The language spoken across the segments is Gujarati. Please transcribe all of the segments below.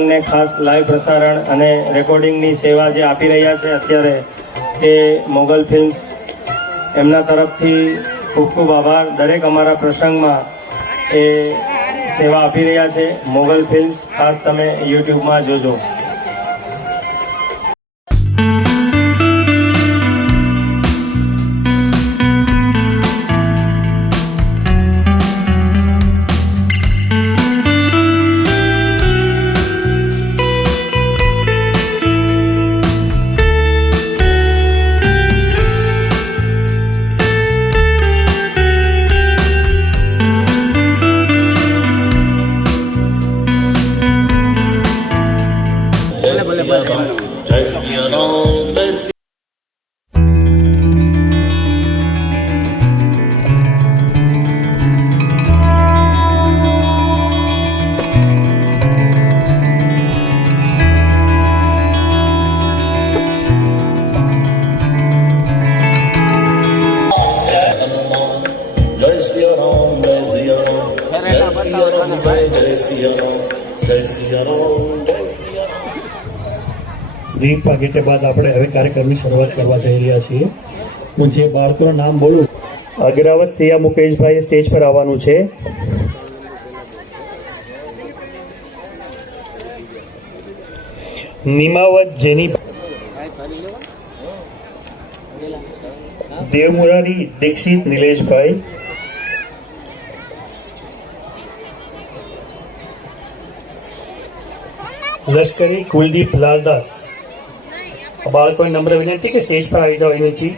પ્રસંગને ખાસ લાઈવ પ્રસારણ અને રેકોર્ડિંગની સેવા જે આપી રહ્યા છે અત્યારે એ મોગલ ફિલ્મ્સ, એમના તરફથી ખૂબ ખૂબ આભાર. દરેક અમારા પ્રસંગમાં એ સેવા આપી રહ્યા છે મોગલ ફિલ્મ્સ. ખાસ તમે યુટ્યુબમાં જોજો. દીપ બાદ આપણે હવે કાર્યક્રમની શરૂઆત કરવા જઈ રહ્યા છીએ. હું જે બાળકોનું નામ બોલું, અગ્રાવત સિયા મુકેશભાઈ સ્ટેજ પર આવવાનું છે. નિમાવત જેની દેવમુરારી દીક્ષિત નિલેશભાઈ. લશ્કરી કુલદીપ લાલદાસ. બાળકોને નમ્ર વિનંતી કે સ્ટેજ પર આવી જાઓ વિનંતી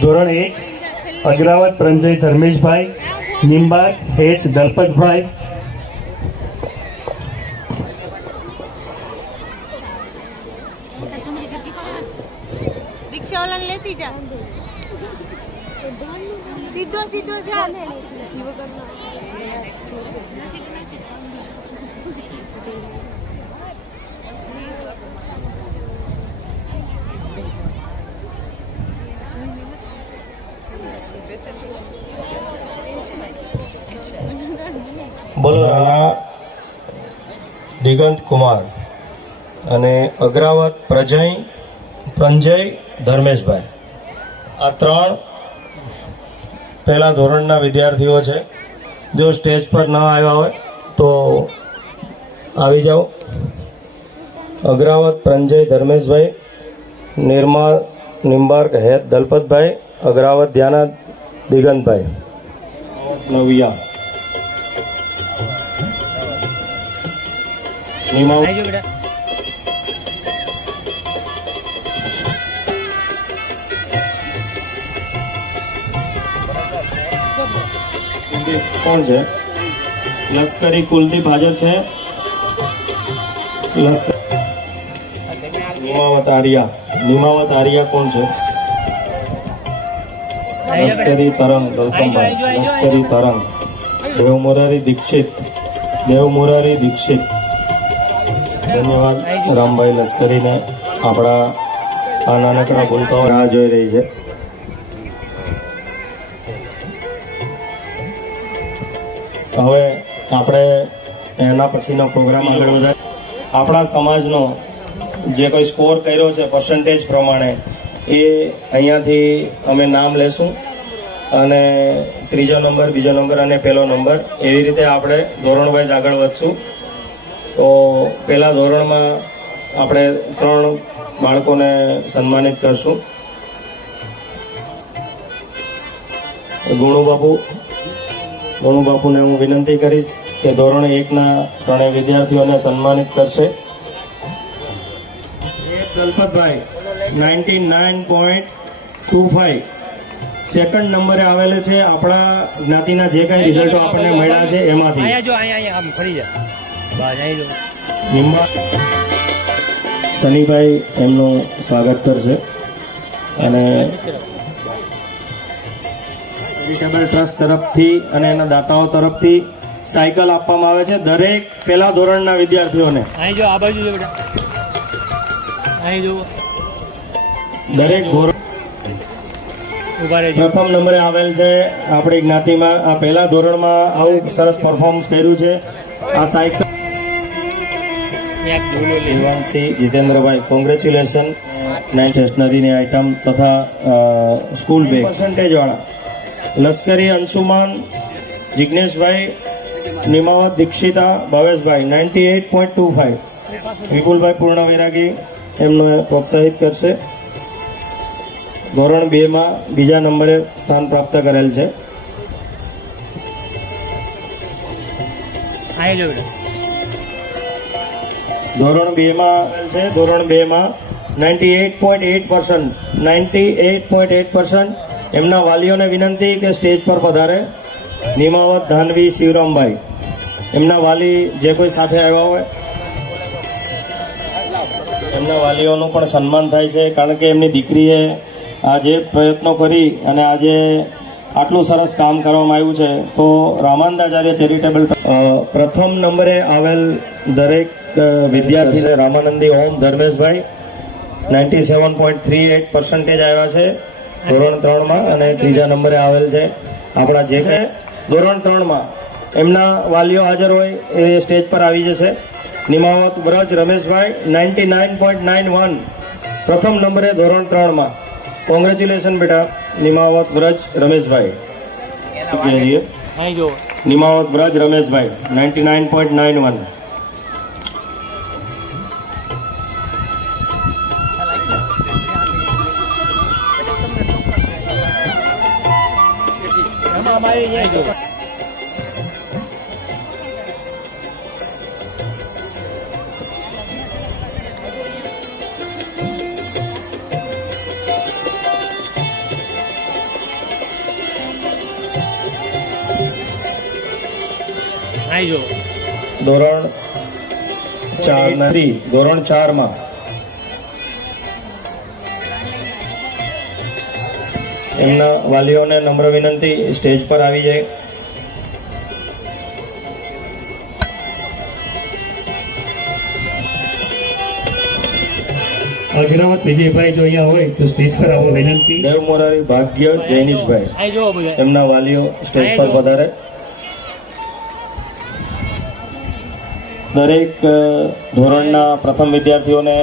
ધોરણ એક અગ્રાવત પ્રંજય ધર્મેશભાઈ, નિંબાર, હેત દલપતભાઈ બોલો દિગંત કુમાર અને અગ્રાવત પ્રજય પ્રંજય ધર્મેશભાઈ. આ ત્રણ પહેલા ધોરણના વિદ્યાર્થીઓ છે. જો સ્ટેજ પર ન આવ્યા હોય તો આવી જાઓ. અગ્રાવત પ્રંજય ધર્મેશભાઈ નિર્માળ નિંબાર્ક હેત દલપતભાઈ અગ્રાવત ધ્યાના દિગંતભાઈ. નવિયા. કોણ છે? લશ્કરી કુલદીપ હાજર છે. લશ્કર નિમાવત આર્યા. નિમાવત આર્યા કોણ છે? લશ્કરી તરંગ ગૌતમભાઈ લશ્કરી તરંગ. દેવ મોરારી દીક્ષિત. દેવ મોરારી દીક્ષિત. ધન્યવાદ. રામભાઈ લશ્કરીને આપણા આ નાનકડા ભૂલકાઓ રાહ જોઈ રહી છે. હવે આપણે એના પછીનો પ્રોગ્રામ આગળ વધારે આપણા સમાજનો જે કોઈ સ્કોર કર્યો છે પર્સન્ટેજ પ્રમાણે, એ અહીંયાથી અમે નામ લેશું અને ત્રીજો નંબર, બીજો નંબર અને પહેલો નંબર એવી રીતે આપણે ધોરણ વાઇઝ આગળ વધશું. તો પહેલા ધોરણમાં આપણે ત્રણ બાળકોને સન્માનિત કરશું. ગુણુબાપુ ગુણુબાપુને હું વિનંતી કરીશ કે ધોરણ એકના ત્રણેય વિદ્યાર્થીઓને સન્માનિત કરશે. Dalpatbhai ninety nine point two five second નંબરે આવેલો છે આપણા જ્ઞાતિના જે કાંઈ રિઝલ્ટો આપણને મળ્યા છે એમાંથી. સનીભાઈ એમનું સ્વાગત કરશે. અને ચેરિટેબલ ટ્રસ્ટ તરફથી અને એના દાતાઓ તરફથી સાયકલ આપવામાં આવે છે દરેક પહેલા ધોરણના વિદ્યાર્થીઓને. અહીં જો આ બાજુ જો અહીં જો દરેક ધોરણ પ્રથમ નંબરે આવેલ છે આપણી જ્ઞાતિમાં. આ પહેલા ધોરણમાં આવું સરસ પરફોર્મન્સ કર્યું છે. આ સાયકલ લે. જીતેન્દ્રભાઈ કોંગ્રેચ્યુલેશન નાઇન સ્ટેશનરીની આઇટમ તથા school bag પર્સન્ટેજવાળા Lashkari Anshuman Jigneshbhai Nimavat Dikshita Bhaveshbhai ninety eight point two five Vipulbhai Purna Vairagi એમને પ્રોત્સાહિત કરશે. ધોરણ બેમાં બીજા નંબરે સ્થાન પ્રાપ્ત કરેલ છે. આઈ ધોરણ બે માં છે, ધોરણ બે માં ninety eight point eight percent ninety eight point eight percent એમના વાલીઓને વિનંતી કે સ્ટેજ પર પધારે. નિમાવત ધાનવી શિવરામભાઈ. એમના વાલી જે કોઈ સાથે આવ્યા હોય, એમના વાલીઓનું પણ સન્માન થાય છે. કારણ કે એમની દીકરીએ આજે પ્રયત્નો કરી અને આજે આટલું સરસ કામ કરવામાં આવ્યું છે. તો રામાનંદાચાર્ય ચેરિટેબલ પ્રથમ નંબરે આવેલ દરેક વિદ્યાર્થી છે Ramanandi Om Dharmeshbhai. Ninety seven point three eight percentage આવ્યા છે ધોરણ ત્રણમાં અને ત્રીજા નંબરે આવેલ છે. આપણા જે છે ધોરણ ત્રણમાં એમના વાલીઓ હાજર હોય એ સ્ટેજ પર આવી જશે. Nimavat Vraj Rameshbhai ninety nine point nine one પ્રથમ નંબરે ધોરણ ત્રણમાં. કોંગ્રેચ્યુલેશન બેટા Nimavat Vraj Rameshbhai. Nimavat Vraj Rameshbhai ninety nine point nine one ધોરણ ચાર નથી ધોરણ ચારમાં એમના વાલીઓને નમ્ર વિનંતી સ્ટેજ પર આવી જાય. અગ્રવત વિજયભાઈ જો અહીંયા હોય તો સ્ટેજ પર આવો વિનંતી. દેવ મોરારી ભાગ્ય જૈનિશભાઈ એમના વાલીઓ સ્ટેજ પર પધારે દરેક ધોરણના પ્રથમ વિદ્યાર્થીઓને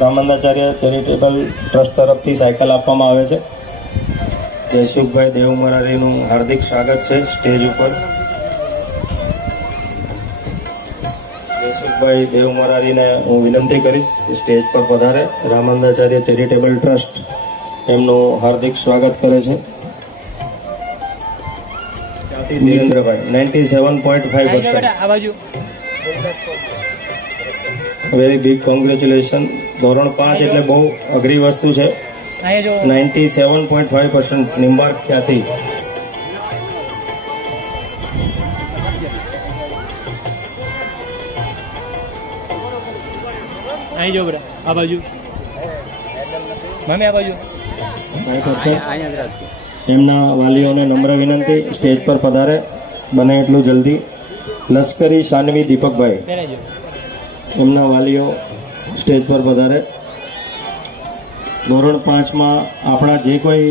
રામાનંદાચાર્ય ચેરિટેબલ ટ્રસ્ટ તરફથી સાયકલ આપવામાં આવે છે. જયસુખભાઈ દેવ મોરારીનું હાર્દિક સ્વાગત છે સ્ટેજ ઉપર. જયસુખભાઈ દેવ મોરારીને હું વિનંતી કરીશ સ્ટેજ પર પધારે રામાનંદાચાર્ય ચેરિટેબલ ટ્રસ્ટ. એમનું હાર્દિક સ્વાગત કરે છે. Nirendrabhai ninety seven point five percent very big congratulation ધોરણ પાંચ એટલે બહુ અઘરી વસ્તુ છે. Ninety seven point five percent Nimbark Khyati અહીં જો બેટા આ બાજુ. મમ્મી આ બાજુ. એમના વાલીઓને નમ્ર વિનંતી સ્ટેજ પર પધારે. બને એટલું જલ્દી. લશ્કરી સાનવી દીપકભાઈ. એમના વાલીઓ સ્ટેજ પર પધારે ધોરણ પાંચમાં આપણા જે કોઈ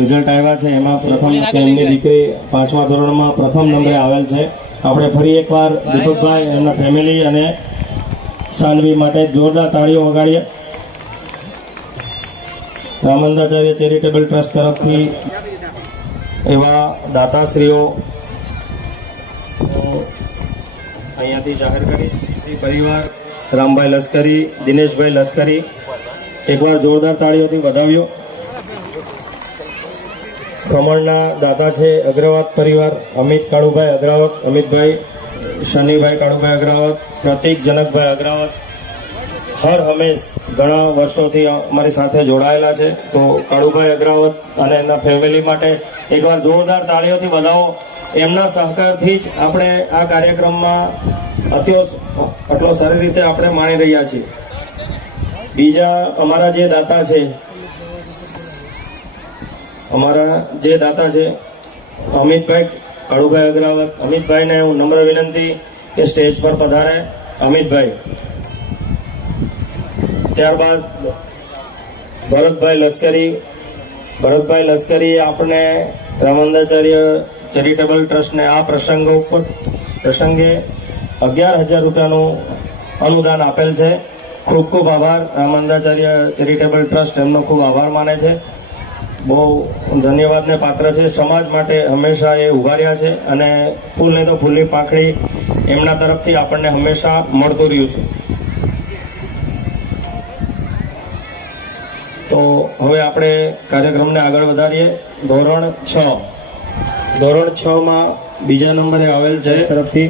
રિઝલ્ટ આવ્યા છે એમાં પ્રથમ એમની દીકરી પાંચમા ધોરણમાં પ્રથમ નંબરે આવેલ છે. આપણે ફરી એકવાર દીપકભાઈ એમના ફેમિલી અને સાનવી માટે જોરદાર તાળીઓ વગાડીએ. રામંદાચાર્ય ચેરિટેબલ ટ્રસ્ટ તરફથી એવા દાતાશ્રીઓ અહીંયાથી જાહેર કરીશ પરિવાર રામભાઈ લશ્કરી, દિનેશભાઈ લશ્કરી એકવાર જોરદાર તાળીઓથી વધાવ્યો. કમળના દાતા છે અગ્રવાત પરિવાર, અમિત કાળુભાઈ અગ્રાવત, અમિતભાઈ, શનિભાઈ કાળુભાઈ અગ્રાવત પ્રતિક જનકભાઈ અગ્રાવત, હર હંમેશ ઘણા વર્ષોથી અમારી સાથે જોડાયેલા છે. તો કાળુભાઈ અગ્રાવત અને એમના ફેમિલી માટે એકવાર જોરદાર તાળીઓથી વધાવો. એમના સહકારથી જ આપણે આ કાર્યક્રમમાં અત્યો આટલો સારી રીતે આપણે માણી રહ્યા છીએ. બીજા અમારા જે દાતા છે, અમારા જે દાતા છે, અમિતભાઈ કડુભાઈ અગ્રાવત અમિતભાઈને હું નમ્ર વિનંતી કે સ્ટેજ પર પધારે. અમિતભાઈ, ત્યારબાદ ભરતભાઈ લશ્કરી ભરતભાઈ લશ્કરી આપણે રામાનંદાચાર્ય ચેરિટેબલ ટ્રસ્ટને આ પ્રસંગો ઉપર પ્રસંગે અગિયાર હજાર રૂપિયાનું અનુદાન આપેલ છે. ખૂબ ખૂબ આભાર. રામાનંદાચાર્ય ચેરિટેબલ ટ્રસ્ટ એમનો ખૂબ આભાર માને છે. બહુ ધન્યવાદને પાત્ર છે. સમાજ માટે હંમેશા એ ઊભા રહ્યા છે અને ફૂલને તો ફૂલની પાંખડી એમના તરફથી આપણને હંમેશા મળતું રહ્યું છે. તો હવે આપણે કાર્યક્રમને આગળ વધારીએ. ધોરણ છ. ધોરણ છ માં બીજા નંબરે આવેલ છે તરફથી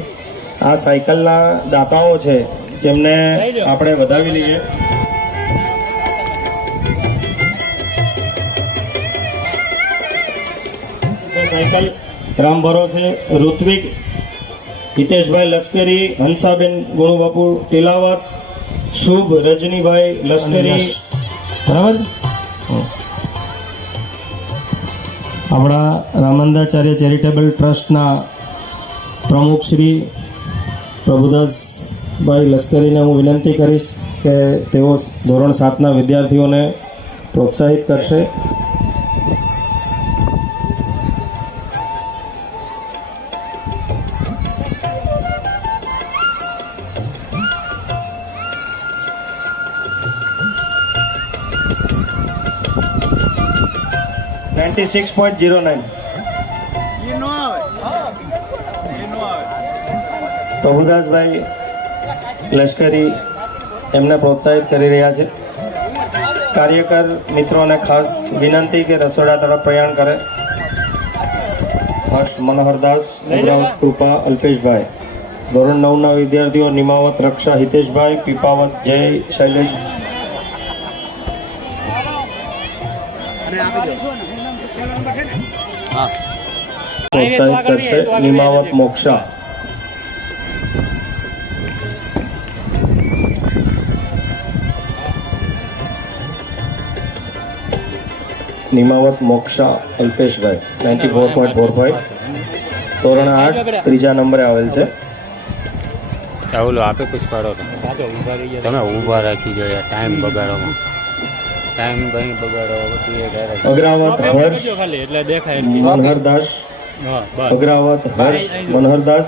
આ સાયકલના દાતાઓ છે જેમને આપણે વધાવી લઈએ. સાયકલ રામ ભરોસે ઋત્વિક હિતેશભાઈ લશ્કરી હંસાબેન ગુણુબાપુ ટીલાવત શુભ રજનીભાઈ લશ્કરી. બરાબર? આપણા રામાનંદાચાર્ય ચેરિટેબલ ટ્રસ્ટના પ્રમુખ શ્રી પ્રભુદાસભાઈ લશ્કરીને હું વિનંતી કરીશ કે તેઓ ધોરણ સાતના વિદ્યાર્થીઓને પ્રોત્સાહિત કરશે. પ્રભુદાસભાઈ લશ્કરી એમને પ્રોત્સાહિત કરી રહ્યા છે. કાર્યકર મિત્રોને ખાસ વિનંતી કે રસોડા તરફ પ્રયાણ કરે. હર્ષ મનોહરદાસ ઉગ્રામ કૃપા, અલ્પેશભાઈ. ધોરણ નવના વિદ્યાર્થીઓ નિમાવત રક્ષા હિતેશભાઈ, પીપાવત જય શૈલેષ. પ્રોત્સાહિત કરશે. Nimavat Moksha. Nimavat Moksha Alpeshbhai. Ninety four point four five. ધોરણ આઠ ત્રીજા નંબરે આવેલ છે. ચાવલો આપે કુછ પાડો તમે ઊભા રાખી જો યાર ટાઈમ બગાડો ટાઈમ ભાઈ બગાડો અગ્રાવત હર્ષ એટલે દેખાય Manhardas. Agravat Harsh Manhardas.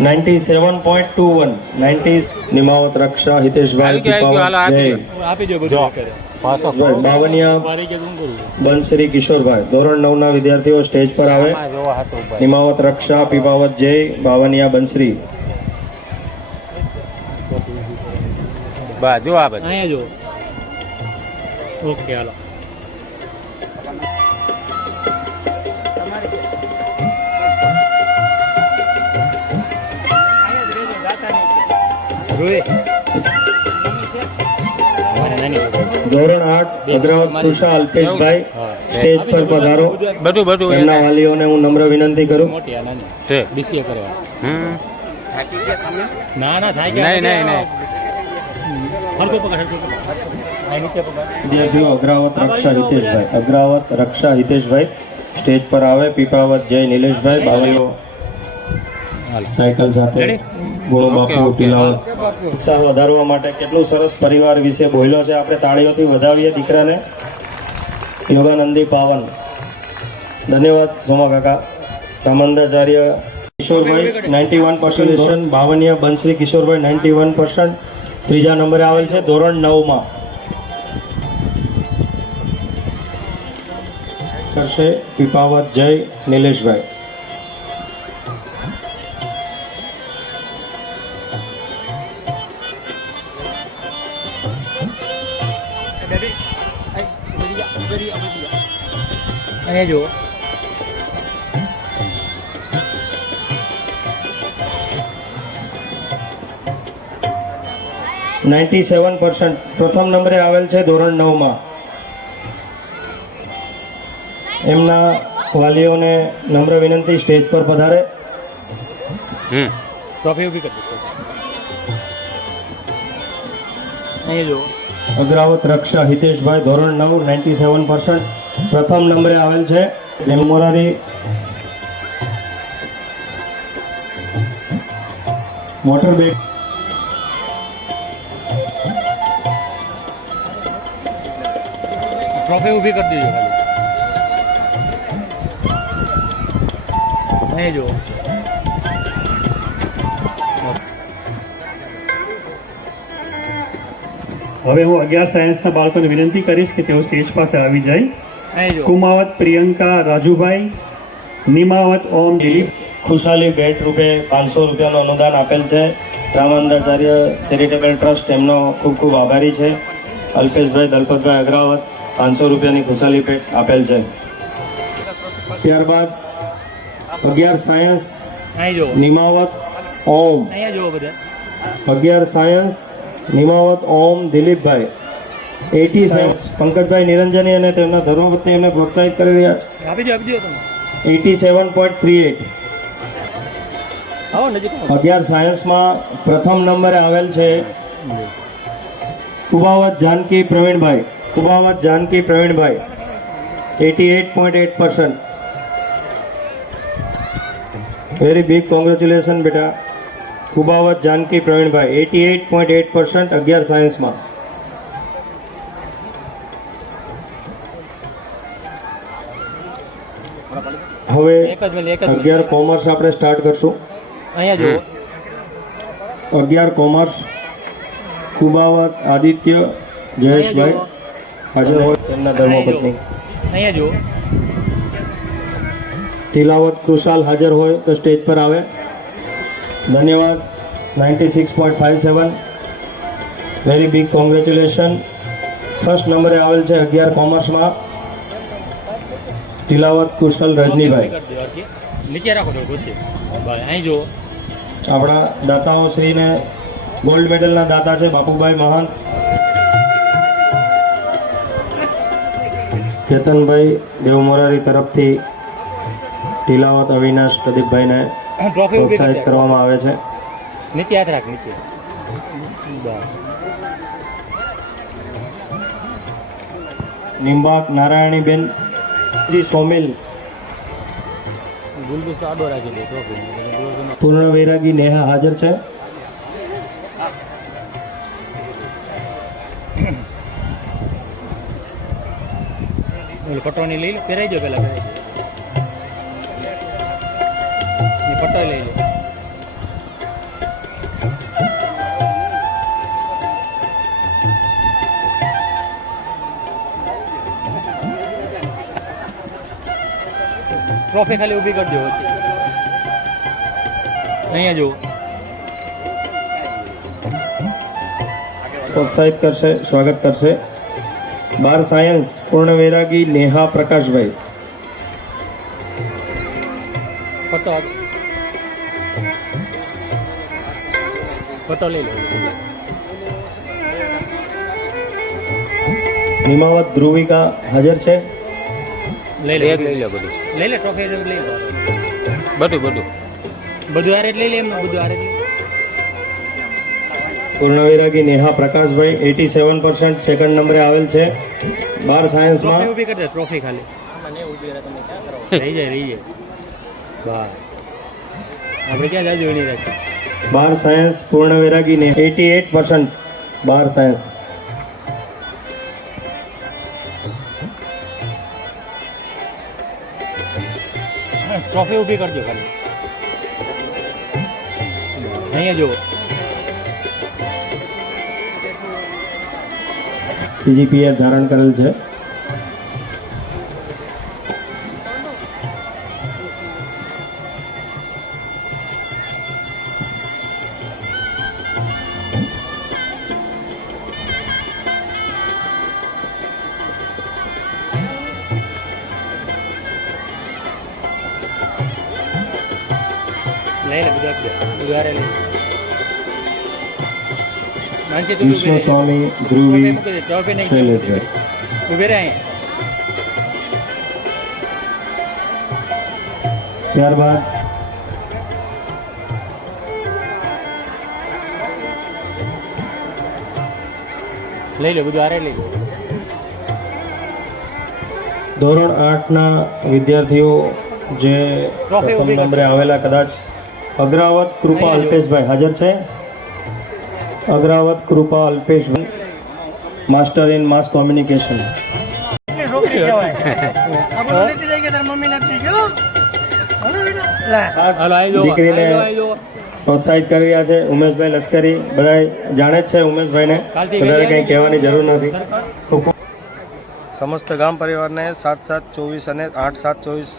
Ninety seven point two one. Ninety Nimavat Raksha Hiteshbhai Jay. Bavaniya Bansari Kishorbhai. ધોરણ નવના વિદ્યાર્થીઓ સ્ટેજ પર આવે. નિમાવત રક્ષા પીપાવત જય બાવનિયા બંસરી. બા જો આ બધું. અહીંયા જો. ઓકે હાલો. ધોરણ આઠ અગ્રવત કુશા અલ્પેશભાઈ સ્ટેજ પર પધારો. બધું બધું. એમના વાલીઓને હું નમ્ર વિનંતી કરું. બીસીએ કરવા. ના ના થાય નહીં નહીં નહીં વિદ્યાર્થીઓ અગ્રાવત રક્ષા હિતેશભાઈ. અગ્રાવત રક્ષા હિતેશભાઈ. સ્ટેજ પર આવે પીપાવત જય નિલેશભાઈ. બાવલીઓ સાયકલ સાથે ગુણુ બાપુ ઓકે, ઓકે. પિલાવત ઉત્સાહ વધારવા માટે કેટલું સરસ પરિવાર વિશે બોલ્યો છે. આપણે તાળીઓથી વધાવીએ દીકરાને. યોગાનંદી પાવન. ધન્યવાદ સોમા કાકા. Ramanandacharya Kishorbhai ninety one percent Bavaniya Bansari Kishorbhai ninety one percent ત્રીજા નંબરે આવેલ છે ધોરણ નવમાં. કરશે પીપાવત જય નિલેશભાઈ. અહીંયા જો. નાઇન્ટી સેવન પર્સન્ટ પ્રથમ નંબરે આવેલ છે ધોરણ નવમાં. એમના વાલીઓને નમ્ર વિનંતી સ્ટેજ પર પધારે. હમ. ટ્રોફી ઊભી કરી અગ્રાવત રક્ષા હિતેશભાઈ ધોરણ નવ નાઇન્ટી સેવન પર્સન્ટ પ્રથમ નંબરે આવેલ છે એમ મોરારી. Motor bag. ટ્રોફી ઊભી કરી દેજો ખાલી. અહીં હવે હું અગિયાર સાયન્સના બાળકોને વિનંતી કરીશ કે તેઓ સ્ટેજ પાસે આવી જાય. કુમાવત પ્રિયંકા રાજુભાઈ નિમાવત ઓમ દિલીપ ખુશાલી ભેટ રૂપે પાંચસો રૂપિયાનું અનુદાન આપેલ છે રામાનંદાચાર્ય ચેરિટેબલ ટ્રસ્ટ એમનો ખૂબ ખૂબ આભારી છે। અલ્પેશભાઈ દલપતભાઈ અગ્રાવત પાંચસો રૂપિયાની ખુશાલી ભેટ આપેલ છે। ત્યારબાદ અગિયાર સાયન્સ નિમાવત ઓમ। અગિયાર science Nimavat Om Dilipbhai. Eighty science Pankajbhai Niranjani અને તેમના ધર્મપત્ની એમને પ્રોત્સાહિત કરી રહ્યા છે. Eighty seven point three eight. અગિયાર સાયન્સમાં પ્રથમ નંબરે આવેલ છે Kubavat Janki Pravinbhai. Kubavat Janki Pravinbhai. Eighty eight point eight percent very big congratulation બેટા. Kubavat Janki Pravinbhai. Eighty eight point eight percent અગિયાર સાયન્સમાં. હવે અગિયાર કોમર્સ આપણે સ્ટાર્ટ કરશું. અગિયાર કોમર્સ કુબાવત આદિત્ય જયેશભાઈ. હાજર હોય. તેમના ધર્મપત્ની. તિલાવત કુશાલ હાજર હોય તો સ્ટેજ પર આવે. ધન્યવાદ. Ninety six point five seven very big congratulation first નંબરે આવેલ છે અગિયાર કોમર્સમાં. તિલાવત કુશલ રજનીભાઈ. નીચે રાખો અહીં આપણા દાતાઓ શ્રીને ગોલ્ડ મેડલના દાતા છે બાપુભાઈ મહાન. કેતનભાઈ દેવમોરારી તરફથી ટીલાવત અવિનાશ પ્રદીપભાઈને પ્રોત્સાહિત કરવામાં આવે છે. નીચે યાદ રાખ નીચે. નિંબાક નારાયણીબેન જી સોમેલ. પૂર્ણ વૈરાગી નેહા હાજર છે. ઓલી પટોની લઈ લો પહેરાઈ દો પહેલા પટો લઈ લો ટ્રોફી ખાલી ઊભી કરી દો વચ્ચે. અહીંયા જુઓ. પ્રોત્સાહિત કરશે સ્વાગત કરશે. બાર સાયન્સ પૂર્ણ વૈરાગી નેહા પ્રકાશભાઈ. લઈ લો. નિમાવત ધ્રુવિકા હાજર છે. લઈ લે એક લઈ લે બધું. લઈ લે ટ્રોફી લઈ લે. બધું બધું. બધું આરે લઈ લે એમને બધું આરે જ Purna Vairagi Neha Prakashbhai eighty seven percent second નંબરે આવેલ છે. બાર ટ્રોફી સાયન્સમાં ઊભી કરી દે ટ્રોફી ખાલી. રહી જાય રહી જાય. બસ આપણે ક્યાં જાજુ એની રાખી બાર સાયન્સ પૂર્ણ વૈરાગી ને એટી એટ પર્સન્ટ બાર સાયન્સ ટ્રોફી ઊભી કરજો ખાલી. અહીંયા જુઓ. સીજીપીએ ધારણ કરેલ છે. લઈ લે બધું લઈ રહે. સ્વામી ધ્રુવી શૈલેષભાઈ. રહે ત્યારબાદ લઈ લો બધું આરે લઈ લો. ધોરણ આઠના વિદ્યાર્થીઓ જે પ્રથમ નંબરે આવેલા કદાચ અગ્રાવત કૃપા અલ્પેશભાઈ હાજર છે. Agravat Krupa Alpeshbhai master in mass communication દીકરીને પ્રોત્સાહિત કરી રહ્યા છે ઉમેશભાઈ લશ્કરી. બધા જાણે જ છે ઉમેશભાઈને. બધાને કંઈ કહેવાની જરૂર નથી. સમસ્ત ગામ પરિવારને સાત સાત ચોવીસ અને આઠ સાત ચોવીસ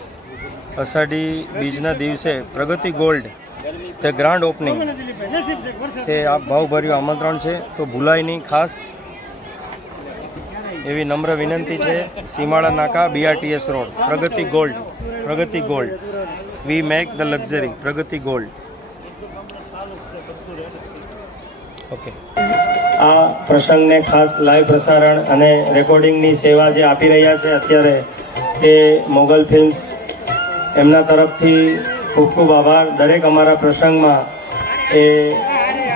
અષાઢી બીજના દિવસે પ્રગતિ ગોલ્ડ તે ગ્રાન્ડ ઓપનિંગ તે આ ભાવભર્યું આમંત્રણ છે. તો ભૂલાય નહીં ખાસ એવી નમ્ર વિનંતી છે. Simada Naka BRTS road. Pragati gold Pragati gold. We make the luxury Pragati gold. Okay આ પ્રસંગને ખાસ લાઈવ પ્રસારણ અને રેકોર્ડિંગની સેવા જે આપી રહ્યા છે અત્યારે એ મોગલ ફિલ્મ્સ એમના તરફથી ખૂબ ખૂબ આભાર. દરેક અમારા પ્રસંગમાં એ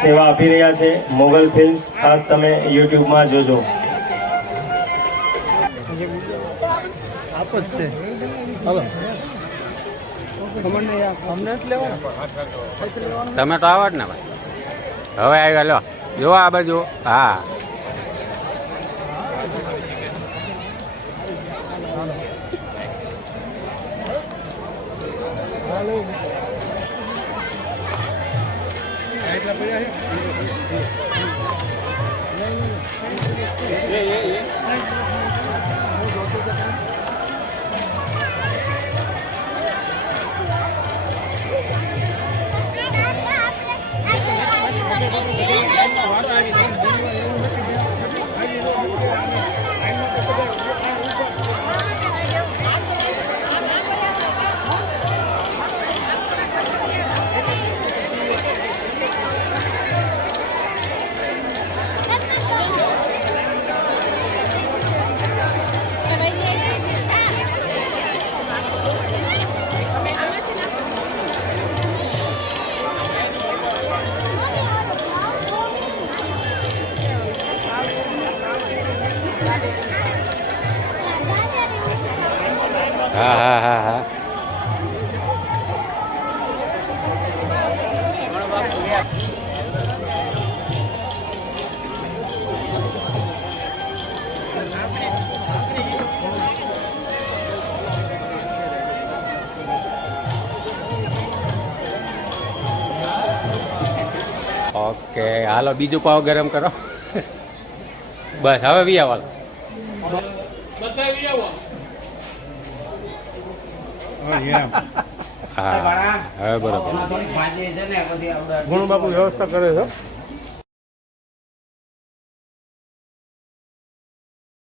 સેવા આપી રહ્યા છે. મોગલ ફિલ્મ્સ ખાસ તમે યુટ્યુબમાં જોજો. તમે તો આવો જ ને ભાઈ. હવે આવ્યા લો. જો આ બાજુ. હા. Yeah, yeah. હા હા હા હા ઓકે હાલો બીજું પાવ ગરમ કરો બસ હવે વી આવો હા બરાબર. ઘણું બાપુ વ્યવસ્થા કરે છે?